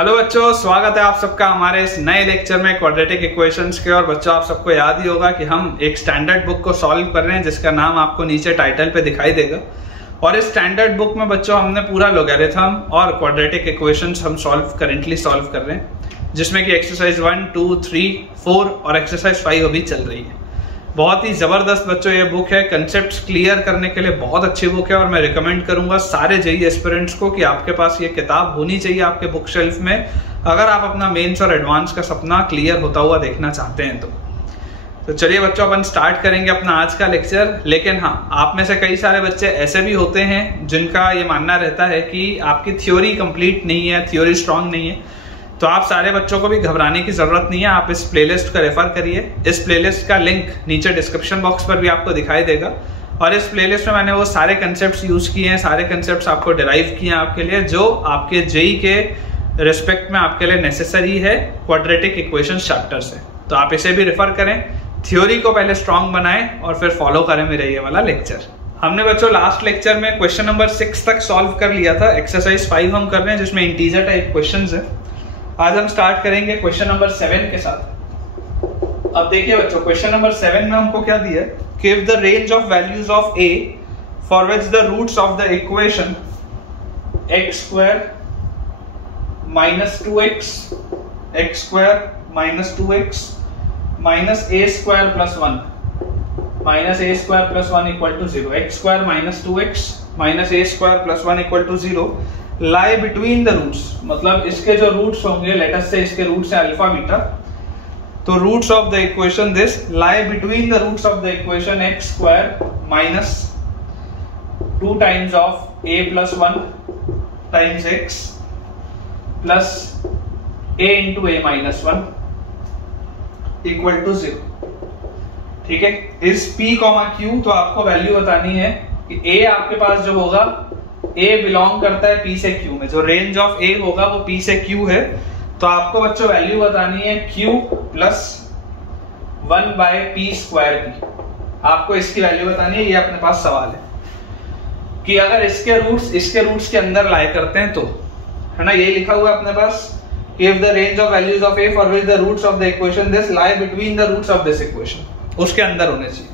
Hello बच्चों, स्वागत है आप सबका हमारे इस नए लेक्चर में क्वाड्रेटिक इक्वेशंस के। और बच्चों, आप सबको याद ही होगा कि हम एक स्टैंडर्ड बुक को सॉल्व कर रहे हैं जिसका नाम आपको नीचे टाइटल पे दिखाई देगा। और इस स्टैंडर्ड बुक में बच्चों हमने पूरा लोगैरिथम और क्वाड्रेटिक इक्वेशंस हम करेंटली सॉल्व कर रहे हैं, जिसमें कि एक्सरसाइज 1, 2, 3, 4 और एक्सरसाइज 5 अभी चल रही है। बहुत ही जबरदस्त बच्चों ये बुक है, कंसेप्ट्स क्लियर करने के लिए बहुत अच्छी बुक है। और मैं रिकमेंड करूंगा सारे जेईई एस्पिरेंट्स को कि आपके पास ये किताब होनी चाहिए आपके बुक शेल्फ में, अगर आप अपना मेंस और एडवांस का सपना क्लियर होता हुआ देखना चाहते हैं तो चलिए बच्चों, अपन स्टार्ट करेंगे अपना आज का लेक्चर। लेकिन हाँ, आप में से कई सारे बच्चे ऐसे भी होते हैं जिनका ये मानना रहता है कि आपकी थ्योरी कंप्लीट नहीं है, थ्योरी स्ट्रांग नहीं है। तो आप सारे बच्चों को भी घबराने की जरूरत नहीं है, आप इस प्लेलिस्ट का रेफर करिए। इस प्लेलिस्ट का लिंक नीचे डिस्क्रिप्शन बॉक्स पर भी आपको दिखाई देगा। और इस प्लेलिस्ट में मैंने वो सारे कंसेप्ट्स यूज किए हैं, सारे कंसेप्ट्स आपको डिराइव किए हैं आपके लिए, जो आपके जेईई के रिस्पेक्ट में आपके लिए नेसेसरी है क्वाड्रेटिक इक्वेशंस चैप्टर से। तो आप इसे भी रेफर करें, थ्योरी को पहले स्ट्रांग बनाएं और फिर फॉलो करें मेरा ये वाला लेक्चर। हमने बच्चों लास्ट लेक्चर में क्वेश्चन नंबर 6 तक सॉल्व कर लिया था। एक्सरसाइज 5 हम कर रहे हैं जिसमें इंटीजर टाइप क्वेश्चन है। आज हम स्टार्ट करेंगे क्वेश्चन नंबर 7 के साथ। अब देखिए बच्चों, क्वेश्चन नंबर 7 में हमको क्या दिया है, give the range of values of a for which the roots of the equation x square minus 2x x square minus 2x minus a square plus 1 minus a square plus 1 equal to 0, x square minus 2x minus a square plus 1 equal to 0 lie between the roots. मतलब इसके जो roots होंगे, let us से इसके roots है alpha beta, तो roots of the equation this lie between the roots of the equation x square minus 2 times of a plus 1 times x plus a into a minus 1 equal to 0। ठीक है, इस p comma q तो आपको value बतानी है कि a आपके पास जो होगा, a बिलोंग करता है p से q में, जो रेंज ऑफ a होगा वो p से q है। तो आपको बच्चों वैल्यू बतानी है q plus 1 by p square की। आपको इसकी वैल्यू बतानी है, ये अपने पास सवाल है कि अगर इसके रूट्स के अंदर लाए करते हैं तो, है ना, ये लिखा हुआ है अपने पास, if the range of values of a for which the roots of the equation this lie between the roots of this equation, उसके अंदर होने चाहिए।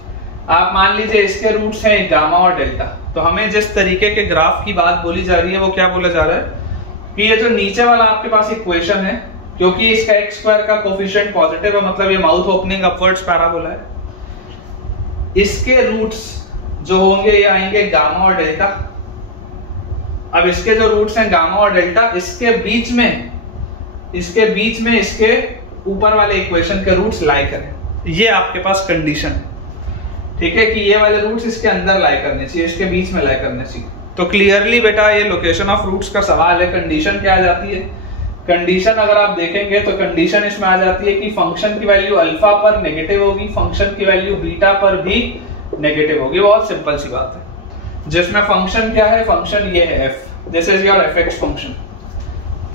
आप मान लीजिए इसके रूट्स हैं गामा और डेल्टा, तो हमें जिस तरीके के ग्राफ की बात बोली जा रही है वो क्या बोला जा रहा है कि ये जो नीचे वाला आपके पास इक्वेशन है, क्योंकि इसका x स्क्वायर का कोफिशिएंट पॉजिटिव है, मतलब ये माउथ ओपनिंग अपवर्ड्स पैराबोला है, इसके रूट्स जो होंगे ये आएंगे गामा और डेल्टा। अब इसके जो रूट्स हैं गामा और डेल्टा, इसके बीच में इसके ऊपर वाले इक्वेशन के रूट्स लाई करें। ये आपके पास कंडीशन है, ठीक है, कि ये वाले रूट्स इसके अंदर लाई करने चाहिए, इसके बीच में लाई करने चाहिए। तो क्लियरली बेटा ये लोकेशन ऑफ रूट्स का सवाल है। कंडीशन क्या आ जाती है, कंडीशन अगर आप देखेंगे तो कंडीशन इसमें आ जाती है कि फंक्शन की वैल्यू अल्फा पर नेगेटिव होगी, फंक्शन की वैल्यू बीटा पर भी नेगेटिव होगी। बहुत सिंपल सी बात है, जिसमें फंक्शन क्या है, फंक्शन ये है f, this is your fx function.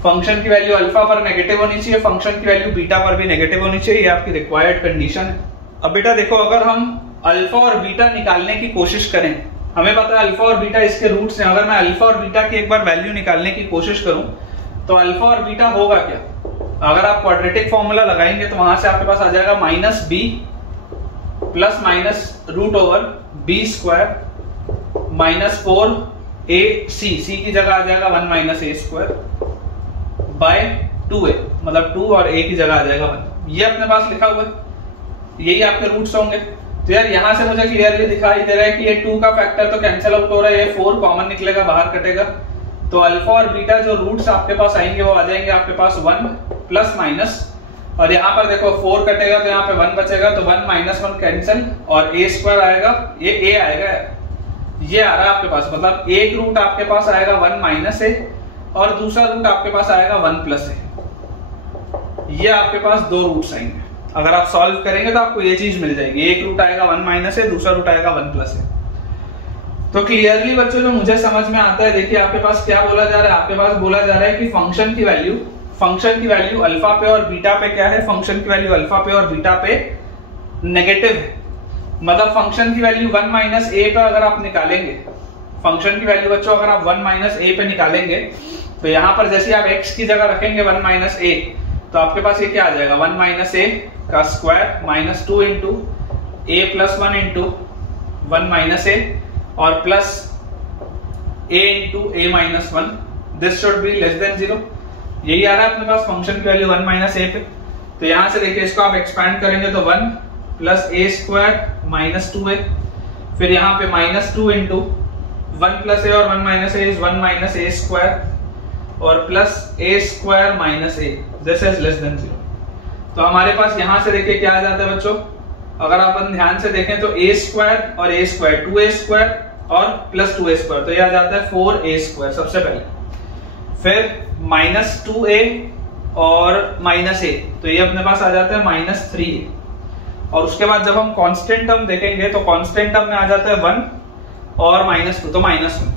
Function की वैल्यू अल्फा पर नेगेटिव होनी चाहिए, फंक्शन की वैल्यू बीटा पर भी नेगेटिव होनी चाहिए, ये आपकी रिक्वायर्ड कंडीशन है। अब बेटा देखो, अगर हम अल्फा और बीटा निकालने की कोशिश करें, हमें पता है अल्फा और बीटा इसके रूट्स हैं, अगर मैं अल्फा और बीटा की एक बार वैल्यू निकालने की कोशिश करूं तो अल्फा और बीटा होगा क्या, अगर आप क्वाड्रेटिक फॉर्मूला लगाएंगे तो वहां से आपके पास आ जाएगा minus B plus minus root over B square minus 4ac, सी की जगह आ जाएगा 1 minus a square by 2a, मतलब 2 और a की जगह आ जाएगा 1। ये अपने पास लिखा हुआ है, यही आपके रूट्स होंगे। तो यार यहां से मुझे क्लियरली दिखाई दे रहा है कि ये 2 का फैक्टर तो कैंसिल आउट हो रहा है, ये 4 कॉमन निकलेगा, बाहर कटेगा। तो अल्फा और बीटा जो रूट्स आपके पास आएंगे वो आ जाएंगे आपके पास 1 प्लस माइनस, और यहाँ पर देखो 4 कटेगा तो यहाँ पे 1 बचेगा, तो 1 माइनस 1 कैंसिल, और a स्क्वायर आएगा, ये a आएगा, ये आ रहा है आपके पास। मतलब एक रूट आपके पास आएगा 1 माइनस a और दूसरा रूट आपके पास आएगा 1 प्लस a। ये आपके पास 2 रूट्स आएंगे। अगर आप सॉल्व करेंगे तो आपको ये चीज मिल जाएगी, एक रूट आएगा 1 माइनस a, दूसरा रूट आएगा 1 प्लस a। तो क्लियरली बच्चों जो मुझे समझ में आता है, देखिए आपके पास क्या बोला जा रहा है, आपके पास बोला जा रहा है कि फंक्शन की वैल्यू अल्फा पे और बीटा पे क्या है, फंक्शन की वैल्यू अल्फा पे और बीटा पे नेगेटिव है। मतलब फंक्शन की वैल्यू 1 माइनस a पे अगर आप निकालेंगे, फंक्शन की वैल्यू बच्चों अगर आप 1 माइनस ए पे निकालेंगे तो यहाँ पर जैसे आप x की जगह रखेंगे 1 माइनस ए, तो आपके पास ये क्या आ जाएगा 1 माइनस ए का स्क्वायर माइनस 2 इंटू ए प्लस 1 इंटू 1 माइनस ए और plus A into A minus 1, this should be less than 0। यही आ रहा है अपने पास फंक्शन की वैल्यू 1 माइनस ए पे। तो यहां से देखिए इसको आप एक्सपैंड करेंगे तो 1 प्लस ए स्क्वायर माइनस 2 ए, फिर यहाँ पे माइनस 2 इंटू 1 प्लस ए और 1 minus A is 1 minus A square और plus A square minus A, this is less than 0। तो हमारे पास यहां से देखिए क्या आ जाता है बच्चों, अगर अपन ध्यान से देखें तो ए स्क्वायर और ए स्क्वायर 2a स्क्वायर और प्लस 2a स्क्वायर, तो ये आ जाता है 4a स्क्वायर सबसे पहले, फिर माइनस 2a और माइनस ए, तो ये अपने पास आ जाता है माइनस 3a, और उसके बाद जब हम कांस्टेंट टर्म देखेंगे तो कांस्टेंट टर्म में आ जाता है 1 और माइनस 2, तो माइनस 1,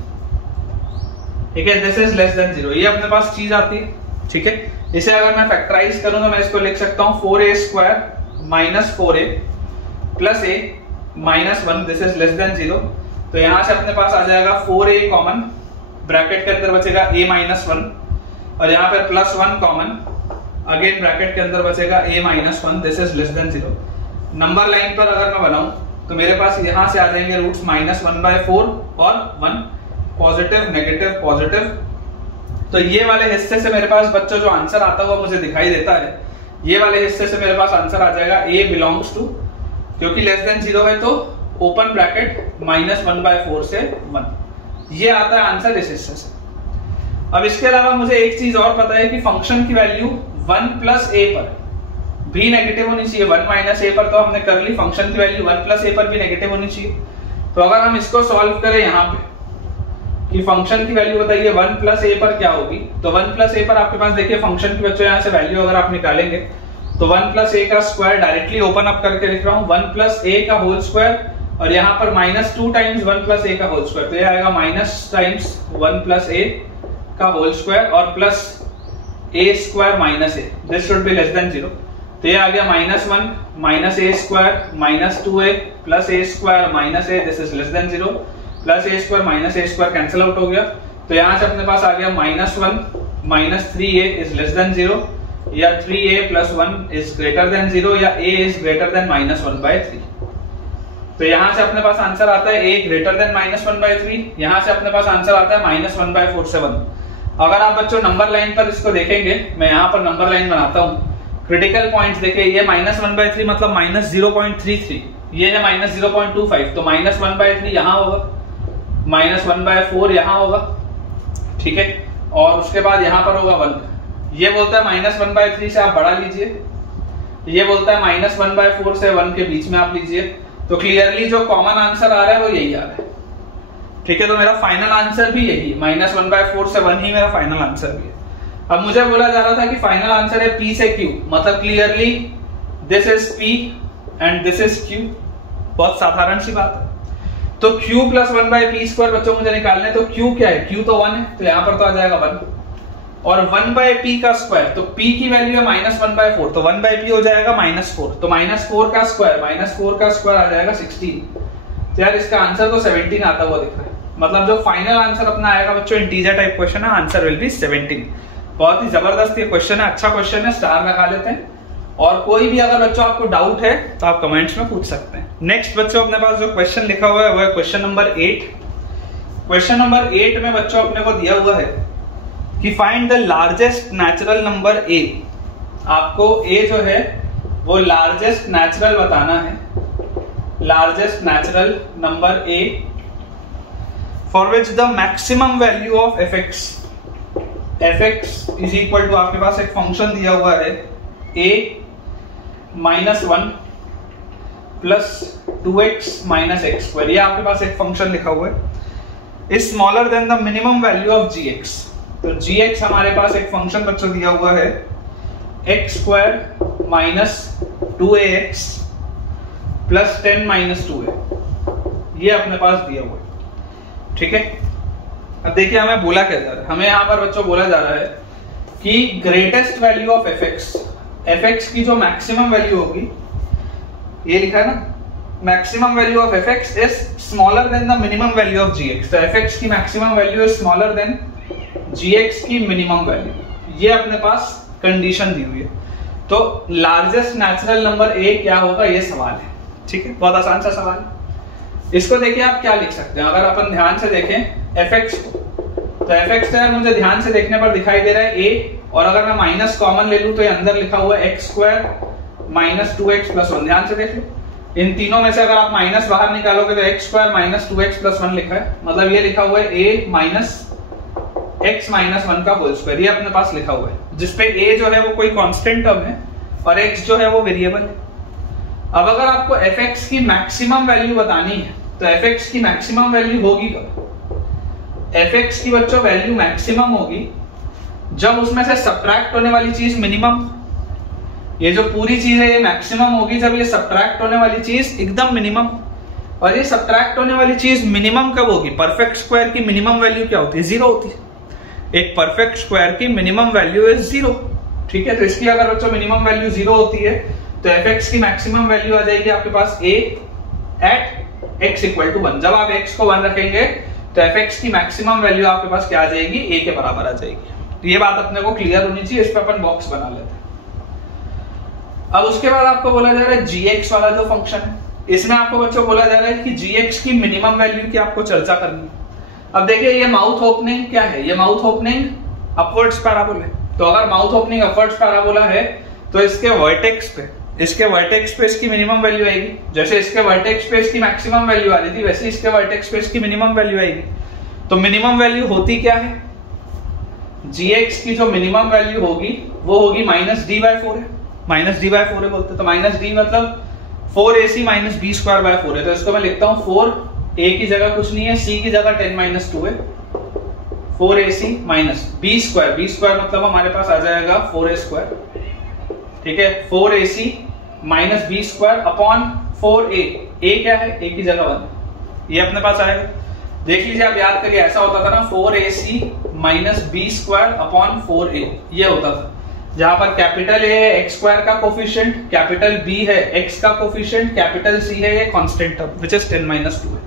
ठीक है, दिस इज लेस देन 0। ये अपने पास चीज आती है, ठीक है। इसे अगर मैं फैक्टराइज करूं तो मैं इसको लिख सकता हूं 4a square minus 4a plus a minus 1, this is less than 0। तो यहां से अपने पास आ जाएगा 4a कॉमन, ब्रैकेट के अंदर बचेगा a माइनस 1 और यहाँ पे प्लस 1 कॉमन, अगेन ब्रैकेट के अंदर बचेगा a minus 1, this is less than 0। Number line पर अगर मैं बनाऊं तो मेरे पास यहां से आ जाएंगे रूट्स माइनस 1/4 और 1, पॉजिटिव नेगेटिव पॉजिटिव। तो ये वाले हिस्से से मेरे पास बच्चों जो आंसर आता हुआ मुझे दिखाई देता है, ये वाले हिस्से से मेरे पास आंसर आ जाएगा a बिलोंग्स टू, क्योंकि लेस देन 0 है तो ओपन ब्रैकेट माइनस 1/4 से 1, ये आता है आंसर इस हिस्से से। अब इसके अलावा मुझे एक चीज और पता है कि फंक्शन की वैल्यू 1 प्लस ए पर भी नेगेटिव होनी चाहिए। 1 माइनस ए पर तो हमने कर ली, फंक्शन की वैल्यू 1 प्लस ए पर भी नेगेटिव होनी चाहिए। तो अगर हम इसको सॉल्व करें यहाँ पे कि फंक्शन की वैल्यू बताइए 1 प्लस ए पर क्या होगी, तो 1 प्लस ए पर आपके पास देखिए फंक्शन की बच्चों यहाँ से वैल्यू अगर आप निकालेंगे तो 1 प्लस ए का स्क्वायर डायरेक्टली ओपन अप करके लिख रहा हूँ 1 प्लस ए का होल स्क्वायर और यहाँ पर माइनस 2 टाइम्स 1 प्लस ए का होल स्क्वायर, तो ये आएगा माइनस टाइम्स 1 प्लस ए का होल स्क्वायर और plus A square minus A, this should be less than 0। तो ये आ गया minus 1 minus A square minus 2a plus A square minus A, this is less than 0, plus A square minus A square cancel out हो गया। तो यहाँ से अपने पास आ गया minus 1 minus 3a is less than 0, या 3a plus 1 is greater than 0, या a is greater than minus 1/3। तो यहाँ से अपने पास आंसर आता है a ग्रेटर देन माइनस 1/3, यहाँ से अपने पास आंसर आता है माइनस 1/4 से 1। अगर आप बच्चों नंबर लाइन पर इसको देखेंगे, मैं यहाँ पर नंबर लाइन बनाता हूँ, क्रिटिकल पॉइंट्स देखिए, ये माइनस 1/3 मतलब माइनस 0.33, ये है माइनस 0.25, तो माइनस 1/3 यहाँ होगा, माइनस 1/4 यहाँ होगा, ठीक है, और उसके बाद यहाँ पर होगा 1। ये बोलता है माइनस 1/3 से आप बढ़ा लीजिए, ये बोलता है माइनस 1/4 से 1 के बीच में आप लीजिए, तो क्लियरली जो कॉमन आंसर आ रहा है वो यही आ रहा है, ठीक है। तो मेरा फाइनल आंसर भी यही, माइनस 1/4 से 1 ही मेरा फाइनल आंसर भी है। अब मुझे बोला जा रहा था कि फाइनल आंसर है P से Q, मतलब clearly this is P and this is Q, बहुत साधारण सी बात है। तो Q प्लस 1/p² बच्चों मुझे निकालने, तो Q क्या है, Q तो 1 है, तो यहां पर तो आ जाएगा 1, और 1/p का स्क्वायर, तो p की वैल्यू है माइनस 1/4, तो 1/p हो जाएगा -4, तो -4 का स्क्वायर आ जाएगा 16। तो यार इसका आंसर तो 17 आता हुआ दिख रहा है, मतलब जो फाइनल आंसर अपना आएगा बच्चों, इंटीजर टाइप क्वेश्चन है, आंसर विल बी 17। बहुत ही जबरदस्त ये क्वेश्चन है, अच्छा क्वेश्चन है, स्टार लगा लेते हैं। और कोई भी अगर बच्चों आपको डाउट है तो आप कमेंट्स में पूछ सकते हैं। नेक्स्ट बच्चों अपने पास जो क्वेश्चन लिखा हुआ है वो है क्वेश्चन नंबर 8। क्वेश्चन नंबर 8 में बच्चों अपने को दिया हुआ है कि find the largest natural number a। आपको a जो है वो लार्जेस्ट नेचुरल बताना है, largest natural number a for which the maximum value of fx is equal to, आपके पास एक फंक्शन दिया हुआ है a -1 plus 2x minus x², ये आपके पास एक फंक्शन लिखा हुआ है, is smaller than the minimum value of gx। तो gx हमारे पास एक फंक्शन बच्चों दिया हुआ है x² minus 2ax plus 10 minus 2a, ये अपने पास दिया हुआ है, ठीक है। अब देखिए हमें बोला क्या जा रहा है, हमें यहाँ पर बच्चों बोला जा रहा है कि ग्रेटेस्ट वैल्यू ऑफ fx की जो मैक्सिमम वैल्यू होगी, ये लिखा है ना, maximum value of fx is smaller than the minimum value of gx। तो fx की maximum value is smaller than gx की minimum value, ये अपने पास कंडीशन दी हुई है। तो लार्जेस्ट नेचुरल नंबर a क्या होगा, ये सवाल है। ठीक है, बहुत आसान सा सवाल है। इसको देखिए आप क्या लिख सकते हैं, अगर अपन ध्यान से देखें fx को, तो fx तो यार मुझे ध्यान से देखने पर दिखाई दे रहा है a, और अगर मैं माइनस कॉमन ले लूं तो ये अंदर लिखा हुआ है x square minus 2x plus 1। ध्यान से देख लो, इन तीनों में से अगर आप माइनस बाहर निकालोगे तो x square minus 2x plus 1 लिखा है, मतलब ये लिखा हुआ है a माइनस x माइनस 1 का होल स्क्वायर, ये अपने पास लिखा हुआ है, जिसपे a जो है वो कोई कांस्टेंट टर्म है और x जो है वो वेरिएबल है। अब अगर आपको fx की मैक्सिमम वैल्यू बतानी है तो fx की मैक्सिमम वैल्यू होगी कब? fx की बच्चों वैल्यू मैक्सिमम होगी जब उसमें से सब्ट्रैक्ट होने वाली चीज मिनिमम, ये जो पूरी चीज है ये मैक्सिमम होगी जब ये सब्ट्रैक्ट होने वाली चीज एकदम मिनिमम। और ये सब्ट्रैक्ट होने वाली चीज मिनिमम कब होगी? परफेक्ट स्क्वायर की मिनिमम वैल्यू क्या होती है? 0 होती है। एक परफेक्ट स्क्वायर की मिनिमम वैल्यू इज 0। ठीक है, तो इसकी अगर बच्चों मिनिमम वैल्यू 0 होती है तो fx की मैक्सिमम वैल्यू आ जाएगी आपके पास a at x equal to 1। जब आप x को 1 रखेंगे तो fx की मैक्सिमम वैल्यू आपके पास क्या आ जाएगी? a के बराबर आ जाएगी। तो ये बात अपने को क्लियर होनी चाहिए, इस पे अपन बॉक्स बना लेते हैं। अब उसके बाद आपको बोला जा रहा है gx वाला जो फंक्शन है, इसमें आपको बच्चों बोला जा रहा है कि gx की मिनिमम वैल्यू की आपको चर्चा करनी है। अब देखिए ये माउथ ओपनिंग क्या है? ये माउथ ओपनिंग अपवर्ड्स पैराबोला है। तो अगर माउथ ओपनिंग अपवर्ड्स पैराबोला है तो इसके वर्टेक्स पे इसकी मिनिमम वैल्यू आएगी। जैसे इसके वर्टेक्स पे इसकी मैक्सिमम वैल्यू आ रही थी, वैसे इसके वर्टेक्स पे इसकी मिनिमम वैल्यू आएगी। तो मिनिमम वैल्यू होती क्या है? gx की जो मिनिमम वैल्यू होगी वो होगी माइनस d/4 है। माइनस d/4 है बोलते, तो माइनस d मतलब 4ac minus b square by 4 है। तो इसको मैं लिखता हूं 4a की जगह कुछ नहीं है, c की जगह 10 माइनस 2 है, 4ac माइनस b स्क्वायर मतलब हमारे पास आ जाएगा 4a स्क्वायर। ठीक है, 4ac minus b square upon 4a। a क्या है? a की जगह 1, ये अपने पास आएगा। देख लीजिए, आप याद करिए, ऐसा होता था ना 4ac minus b square upon 4a, ये होता था, जहां पर कैपिटल A है x स्क्वायर का कोफिशिएंट, कैपिटल B है x का कोफिशिएंट, कैपिटल C है ये constant term which is 10 minus 2 है।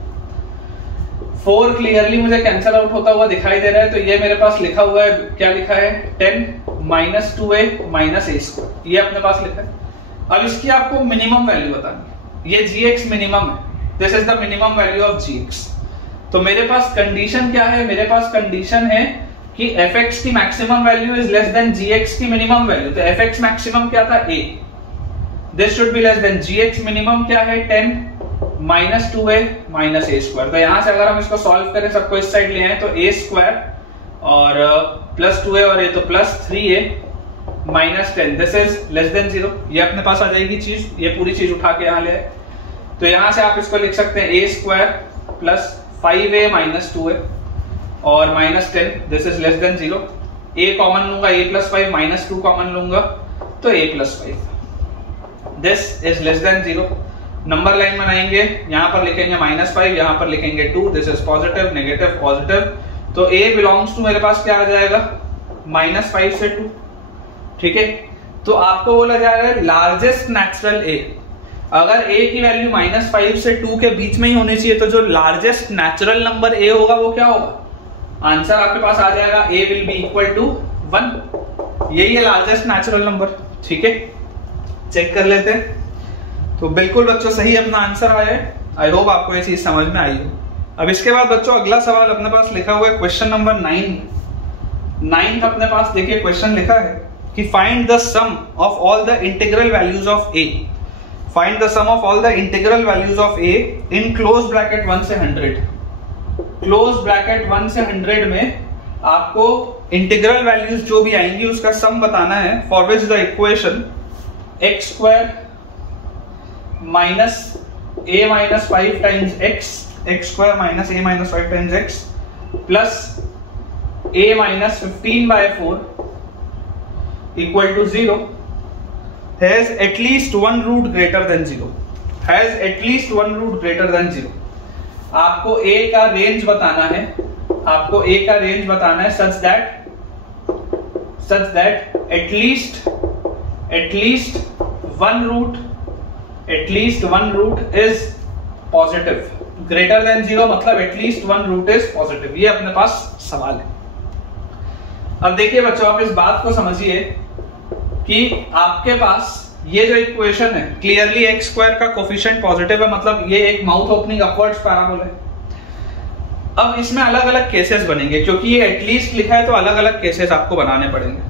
4 क्लियरली मुझे कैंसिल आउट होता हुआ दिखाई दे रहा है, तो ये मेरे पास लिखा हुआ है, क्या लिखा है? 10 minus 2a minus a square, ये अपने पास लिखा है। अब इसकी आपको मिनिमम वैल्यू बतानी है। ये gx मिनिमम है, this is the minimum value of gx। तो मेरे पास कंडीशन क्या है? मेरे पास कंडीशन है कि fx की maximum value is less then gx की मिनिमम वैल्यू। तो fx मैक्सिमम क्या था? a, this should be less than gx minimum क्या है? 10 minus 2a minus a square. तो यहां से अगर हम इसको सॉल्व करें, सबको इस साइड ले आए, तो a स्क्वायर और प्लस 2a और a, तो plus 3a minus 10, this is less than 0। ये अपने पास आ जाएगी चीज, ये पूरी चीज उठा के यहां ले आए। तो यहां से आप इसको लिख सकते हैं a square plus 5a minus 2a और minus 10, this is less than 0। a common लूंगा, a प्लस 5, माइनस 2 कॉमन लूंगा तो a plus 5, this is less than 0। Number line बनाएंगे, यहां पर लिखेंगे माइनस 5, यहां पर लिखेंगे 2, this is positive, negative, positive. तो a बिलोंग्स टू मेरे पास क्या आ जाएगा? माइनस 5 से 2। ठीक है, तो आपको बोला जा रहा है लार्जेस्ट नेचुरल a, अगर a की वैल्यू माइनस 5 से 2 के बीच में ही होनी चाहिए, तो जो लार्जेस्ट नेचुरल नंबर a होगा वो क्या होगा? आंसर आपके पास आ जाएगा a will be equal to 1। यही है लार्जेस्ट नेचुरल नंबर। ठीक है, चेक कर लेते हैं। तो बिल्कुल बच्चों सही अपना आंसर आया है। आई होप आपको ये चीज समझ में आई हो। अब इसके बाद बच्चों अगला सवाल अपने पास लिखा हुआ है क्वेश्चन नंबर 9 अपने पास देखिए क्वेश्चन लिखा है कि find the sum of all the integral values of a। Find the sum of all the integral values of a in close bracket 1 से 100। क्लोज ब्रैकेट 1 से 100 में आपको इंटीग्रल वैल्यूज जो भी आएंगी उसका सम बताना है, for which the equation x square minus a minus 5 times x square minus a minus 5 times x plus a minus 15/4 equal to 0 has at least one root greater than 0। Has at least one root greater than 0। आपको a का range बताना है, आपको a का range बताना है such that at least one root is positive, greater than 0 मतलब at least one root is positive. ये अपने पास सवाल है। अब देखिए बच्चों, आप इस बात को समझिए कि आपके पास ये जो इक्वेशन है क्लियरली एक्स स्क्वायर का कोफिशिएंट पॉजिटिव है, मतलब ये एक माउथ ओपनिंग अपवर्ड्स पैराबोला है। अब इसमें अलग अलग केसेस बनेंगे, क्योंकि ये एटलीस्ट लिखा है तो अलग अलग केसेस आपको बनाने पड़ेंगे।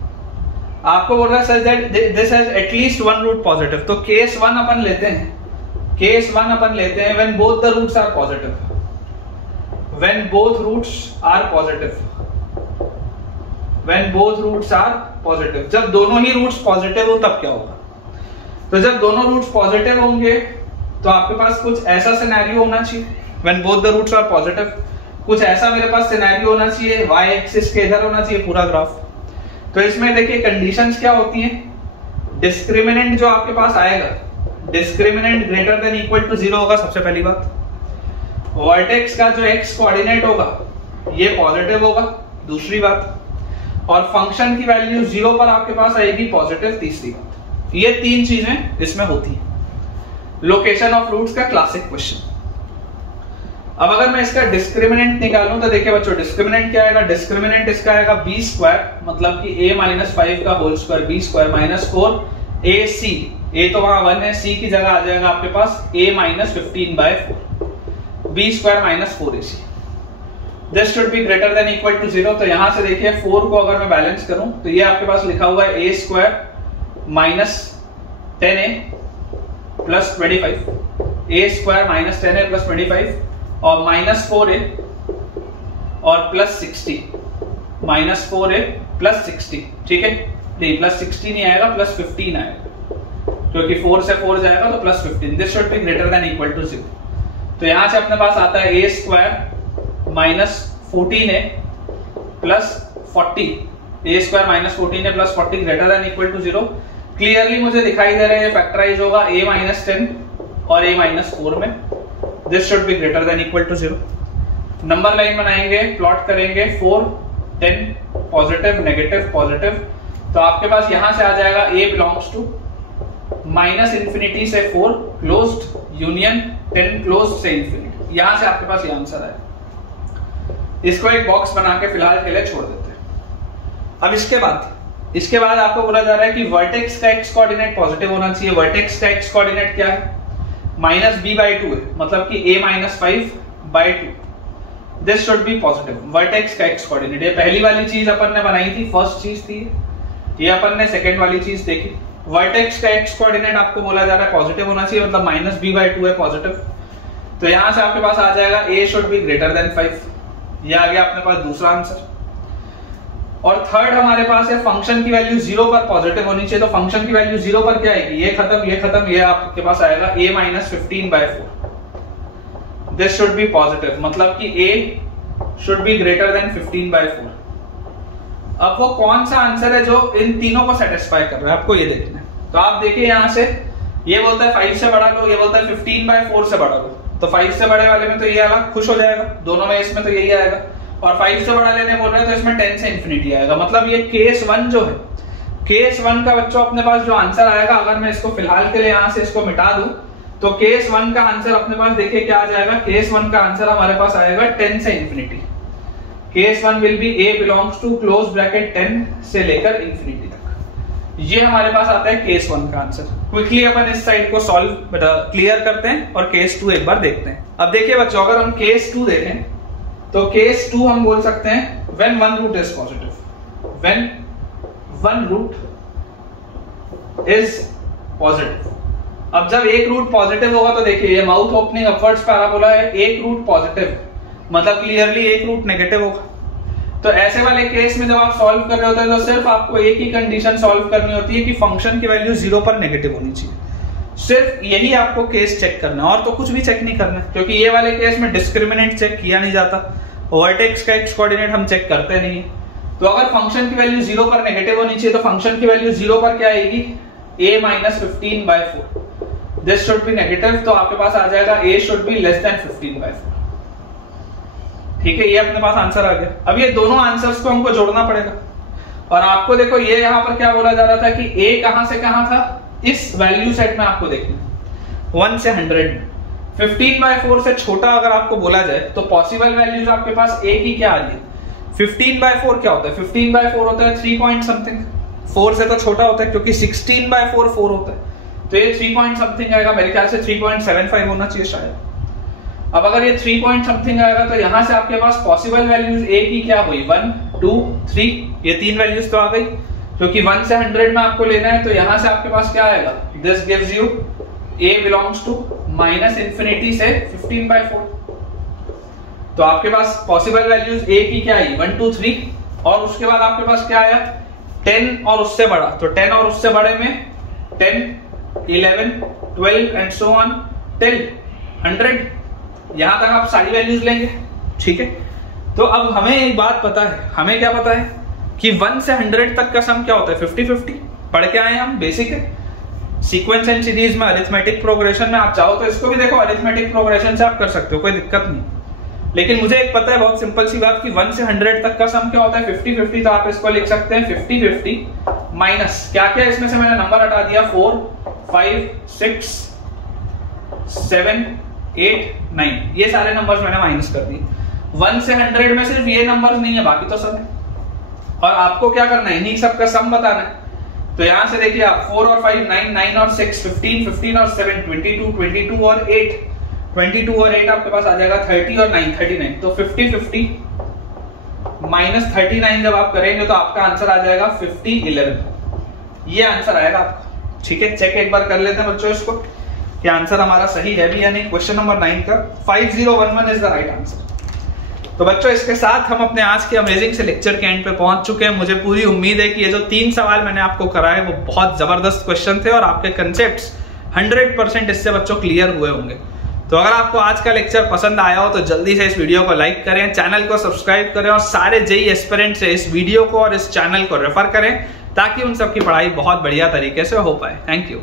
आपको बोल रहा है sir that this has at least one root positive, तो केस 1 अपन लेते हैं। केस 1 अपन लेते हैं when both the roots are positive, when both roots are positive, when both roots are positive. जब दोनों ही रूट्स पॉजिटिव हो तब क्या होगा? तो जब दोनों रूट्स पॉजिटिव होंगे तो आपके पास कुछ ऐसा सिनेरियो होना चाहिए, when both the roots are positive, कुछ ऐसा मेरे पास सिनेरियो होना चाहिए, वाई एक्सिस के इधर होना चाहिए पूरा ग्राफ। तो इसमें देखिए कंडीशंस क्या होती हैं। डिस्क्रिमिनेंट जो आपके पास आएगा, discriminant greater than equal to 0 होगा सबसे पहली बात। वर्टेक्स का जो एक्स कोऑर्डिनेट होगा ये पॉजिटिव होगा, दूसरी बात। और फंक्शन की वैल्यू 0 पर आपके पास आएगी पॉजिटिव, तीसरी बात। ये 3 चीजें इसमें होती हैं। लोकेशन ऑफ रूट्स का क्लासिक क्वेश्चन। अब अगर मैं इसका डिस्क्रिमिनेंट निकालूं तो देखिए बच्चों, डिस्क्रिमिनेंट क्या आएगा? डिस्क्रिमिनेंट इसका आएगा बी स्क्वायर, मतलब कि a माइनस 5 का whole square b square minus 4 ac। a तो वहां 1 है, c की जगह आ जाएगा आपके पास a minus 15/4 b square minus 4ac। This should be greater than equal to 0। तो यहां से देखिए 4 को अगर मैं बैलेंस करूं तो ये आपके पास लिखा हुआ है a square minus 10a plus 25, a square minus 10a plus 25 और माइनस 4a और प्लस 60, माइनस 4a प्लस 60। ठीक है, नहीं प्लस 60 नहीं आएगा, प्लस 15 आएगा, क्योंकि 4 से 4 जाएगा तो plus 15। This should be greater than equal to 0। तो यहां से अपने पास आता है a square minus 14a plus 40, a square minus 14a plus 40 greater than equal to 0। Clearly मुझे दिखाई दे रहा है फैक्टराइज होगा a माइनस 10 और a माइनस 4 में। This should be greater than equal to 0। Number line बनाएंगे, प्लॉट करेंगे 4 10 पॉजिटिव नेगेटिव पॉजिटिव। तो आपके पास यहां से आ जाएगा a belongs to minus infinity से 4 क्लोज्ड यूनियन 10 क्लोज्ड से इंफिनिटी। यहां से आपके पास ये आंसर आएगा। इसको एक बॉक्स बना के फिलहाल के लिए छोड़ देते हैं। अब इसके बाद आपको बोला जा रहा है कि वर्टेक्स का एक्स कोऑर्डिनेट पॉजिटिव होना चाहिए। वर्टेक्स का एक्स कोऑर्डिनेट क्या है? माइनस b/2 है, मतलब कि a minus 5/2। This should B positive. Vertex का एक्स कोऑर्डिनेट, ये पहली वाली चीज अपन ने बनाई थी, फर्स्ट चीज थी ये अपन ने सेकंड वाली चीज देखी। वर्टेक्स का एक्स कोऑर्डिनेट आपको बोला जा रहा है पॉजिटिव होना चाहिए, मतलब माइनस b/2 है पॉजिटिव। तो यहां से आपके पास आ जाएगा a should be greater then 5। ये आ गया अपने पास दूसरा आंसर। और थर्ड हमारे पास है फंक्शन की वैल्यू 0 पर पॉजिटिव होनी चाहिए। तो फंक्शन की वैल्यू 0 पर क्या आएगी? ये खत्म, ये आपके पास आएगा a minus 15/4। This should B positive, मतलब कि a should be greater then 15/4। अब वो कौन सा आंसर है जो इन तीनों को सेटिस्फाई कर रहा है, आपको ये देखना है। तो आप देखिए यहां से, ये बोलता है 5 से बड़ा लो, ये बोलता है 15/4 से बड़ा लो। तो 5 से बड़े वाले में तो ये वाला खुश हो जाएगा, दोनों में इसमें तो यही आएगा। और 5 से बड़ा लेने बोल रहे हैं तो इसमें 10 से इंफिनिटी आएगा। मतलब ये केस 1 जो है, केस 1 का बच्चों अपने पास जो आंसर आएगा, अगर मैं इसको फिलहाल के लिए यहां से इसको मिटा दूं तो केस 1 का आंसर अपने पास देखिए क्या आ जाएगा। केस 1 का आंसर हमारे पास आएगा 10 से infinity. Case 1 will be a belongs to close bracket 10 से लेकर इंफिनिटी तक। ये हमारे पास आता है केस 1 का आंसर। क्विकली अपन इस साइड को सॉल्व क्लियर करते हैं और केस 2 एक बार देखते हैं। अब देखिए बच्चों, अगर हम केस 2 देखें तो केस 2 हम बोल सकते हैं when one root is positive. When one root is positive. अब जब एक रूट पॉजिटिव होगा तो देखिए ये माउथ ओपनिंग अपवर्ड्स पैराबोला है, एक रूट पॉजिटिव मतलब क्लियरली एक रूट नेगेटिव होगा। तो ऐसे वाले केस में जब आप सॉल्व कर रहे होते हैं तो सिर्फ आपको एक ही कंडीशन सॉल्व करनी होती है कि फंक्शन की वैल्यू 0 पर नेगेटिव होनी चाहिए। सिर्फ यही आपको केस चेक करना है और तो कुछ भी चेक नहीं करना, क्योंकि ये वाले केस में डिस्क्रिमिनेंट चेक किया नहीं जाता, वर्टेक्स का एक्स कोऑर्डिनेट हम चेक करते नहीं है। तो अगर फंक्शन की वैल्यू 0 पर नेगेटिव होनी चाहिए तो फंक्शन की वैल्यू 0 पर क्या आएगी? a minus 15/4। This should B negative, तो आपके पास आ जाएगा a should be less than 15/4। ठीक है, ये अपने पास आंसर आ गया। अब ये दोनों आंसर्स को हमको जोड़ना पड़ेगा। और आपको देखो ये यहाँ पर क्या बोला जा रहा था कि a कहां से कहां था, इस वैल्यू सेट में आपको देखना 1 से 100 में। 15/4 से छोटा अगर आपको बोला जाए तो पॉसिबल वैल्यूज आपके पास एक ही क्या आ रही है। 15/4 क्या होता है? 15/4 होता है 3 पॉइंट समथिंग, 4 से तो छोटा होता है क्योंकि 16/4 4 होता है, तो ये 3 पॉइंट समथिंग आएगा। मेरे ख्याल से 3.75 होना चाहिए शायद। अब अगर ये 3 पॉइंट समथिंग आएगा तो यहां से आपके पास पॉसिबल वैल्यूज एक ही क्या हुई, 1 2 3, ये 3 वैल्यूज तो आ गई, क्योंकि 1 से 100 में आपको लेना है। तो यहां से आपके पास क्या आएगा, this gives you a belongs to -∞ से 15/4। तो आपके पास पॉसिबल वैल्यूज एक ही क्या आई, 1 2 3, और उसके बाद आपके पास क्या आया 10 और उससे बड़ा, तो 10 और उससे बड़े में 10 11 12 एंड सो ऑन टिल 100। यहां तक आप सारी वैल्यूज लेंगे, ठीक है। तो अब हमें एक बात पता है, हमें क्या पता है कि 1 से 100 तक का सम क्या होता है, 50-50 पढ़ के आए हम, बेसिक है। सीक्वेंस एंड सीरीज में अरिथमेटिक प्रोग्रेशन में आप चाहो तो इसको भी देखो, अरिथमेटिक प्रोग्रेशन से आप कर सकते हो, कोई दिक्कत नहीं। लेकिन मुझे एक पता है बहुत सिंपल सी बात कि 1 से 100 तक का सम क्या होता है, 50-50। तो आप इसको लिख सकते हैं 50-50 माइनस क्या क्या, इसमें से मैंने नंबर हटा दिया, 4 5 6 7 8 9, ये सारे नंबर्स मैंने माइनस कर दिए। 1 से 100 में सिर्फ ये नंबर्स नहीं है, बाकी तो सब है, और आपको क्या करना है, इन्हीं सब का सम बताना है। तो यहां से देखिए आप 4 और 5 9 9 और 6 15 15 और 7 22 22 और 8 22 और 8 आपके पास आ जाएगा 30 और 9 39। तो 50-50 माइनस 39 जब आप करेंगे तो आपका आंसर आ जाएगा 50-11, ये आंसर आएगा आपका, ठीक है। चेक एक बार कर लेते हैं बच्चों इसको कि आंसर हमारा सही है भी या नहीं। क्वेश्चन नंबर 9 का 5011 इज द राइट आंसर। तो बच्चों इसके साथ हम अपने आज के अमेजिंग से लेक्चर के एंड पे पहुंच चुके हैं। मुझे पूरी उम्मीद है कि ये जो 3 सवाल मैंने आपको कराए वो बहुत जबरदस्त क्वेश्चन थे और आपके कंसेप्ट्स 100% इससे बच्चों क्लियर हुए होंगे। तो अगर आपको आज का लेक्चर पसंद आया हो तो जल्दी से इस वीडियो को लाइक करें, चैनल को सब्सक्राइब करें और सारे जेईई एस्पिरेंट से इस वीडियो को और इस चैनल को रेफर करें ताकि उन सबकी पढ़ाई बहुत बढ़िया तरीके से हो पाए। Thank you.